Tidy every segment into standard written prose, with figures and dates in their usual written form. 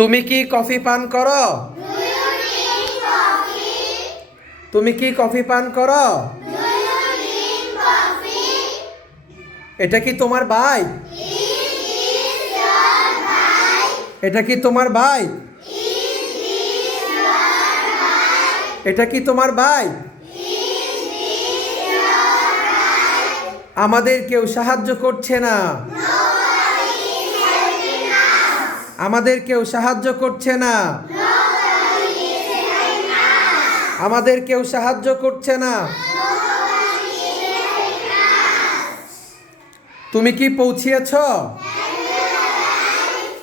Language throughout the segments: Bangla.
তুমি কি কফি পান করো? তুমি কি কফি পান করো? এটা কি তোমার ভাই? এটা কি তোমার ভাই? এটা কি তোমার ভাই? আমাদের কেউ সাহায্য করছে না। আমাদের কেউ সাহায্য করছে না। আমাদের কেউ সাহায্য করছে না। তুমি কি পৌঁছিয়েছ?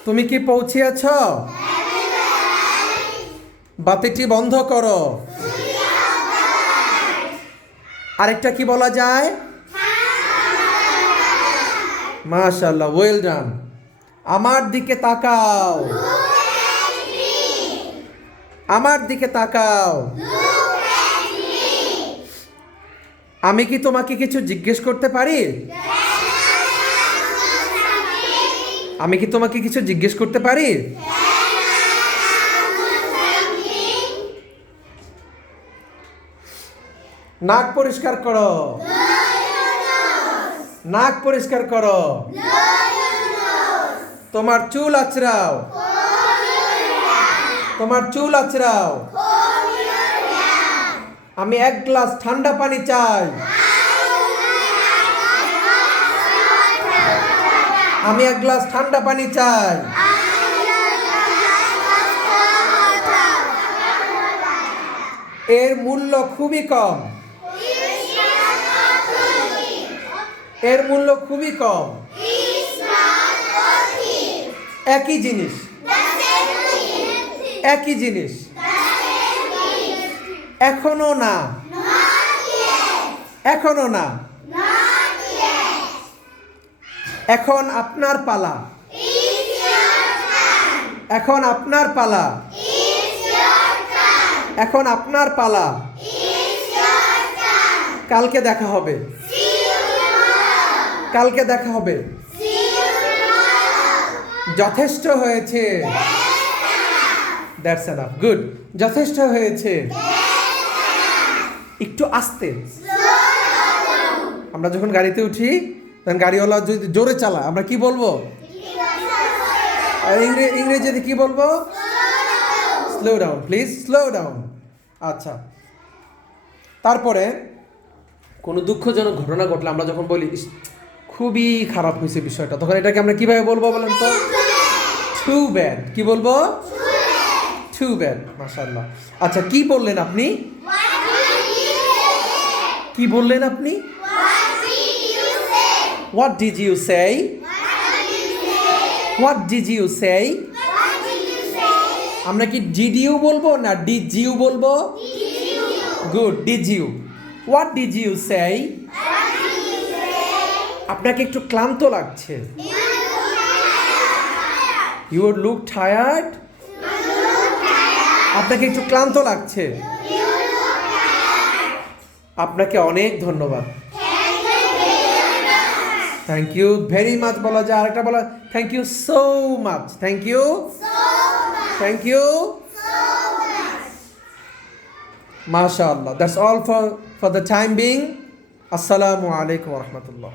তুমি কি পৌঁছিয়েছ? বাতিটি বন্ধ করো। আরেকটা কি বলা যায়? মাশাআল্লাহ, ওয়েল ডান। আমার দিকে তাকাও। আমার দিকে তাকাও। আমি কি তোমাকে কিছু জিজ্ঞেস করতে পারি? আমি কি তোমাকে কিছু জিজ্ঞেস করতে পারি? নাক পরিষ্কার করো। নাক পরিষ্কার করো। তোমার চুল আঁচড়াও। তোমার চুল আঁচড়াও। আমি এক গ্লাস ঠান্ডা পানি চাই। আমি এক গ্লাস ঠান্ডা পানি চাই। এর মূল্য খুবই কম। এর মূল্য খুবই কম। একই জিনিস। একই জিনিস। এখনো না। এখনো না। এখন আপনার পালা। এখন আপনার পালা। এখন আপনার পালা। কালকে দেখা হবে। কালকে দেখা হবে। যথেষ্ট হয়েছে। That's enough. গুড। যথেষ্ট হয়েছে। একটু আস্তে। আমরা যখন গাড়িতে উঠি তখন গাড়িওয়ালা যদি জোরে চালা আমরা কি বলবো? ইংরেজিতে কি বলবো? Slow down please, slow down. আচ্ছা, তারপরে কোনো দুঃখজনক ঘটনা ঘটলে আমরা যখন বলি খুবই খারাপ হয়েছে বিষয়টা, তখন এটাকে আমরা কিভাবে বলবো বলেন তো? Too bad. কি বলবো? Too bad. মাশাআল্লাহ। আচ্ছা, কি বললেন আপনি? কি বললেন আপনি? What did you say? What did you say? আমরা কি did you বলবো না did you বলবো? Good, did you? What did you say? আপনাকে একটু ক্লান্ত লাগছে। You look tired? আপনাকে একটু ক্লান্ত লাগছে। আপনাকে অনেক ধন্যবাদ। থ্যাংক ইউ ভেরি মাচ বলা যায়। আরেকটা বলা, thank you so much. Thank you. Thank you. মাশাআল্লাহ। That's all for the time being. আসসালামু আলাইকুম ওয়া রাহমাতুল্লাহ।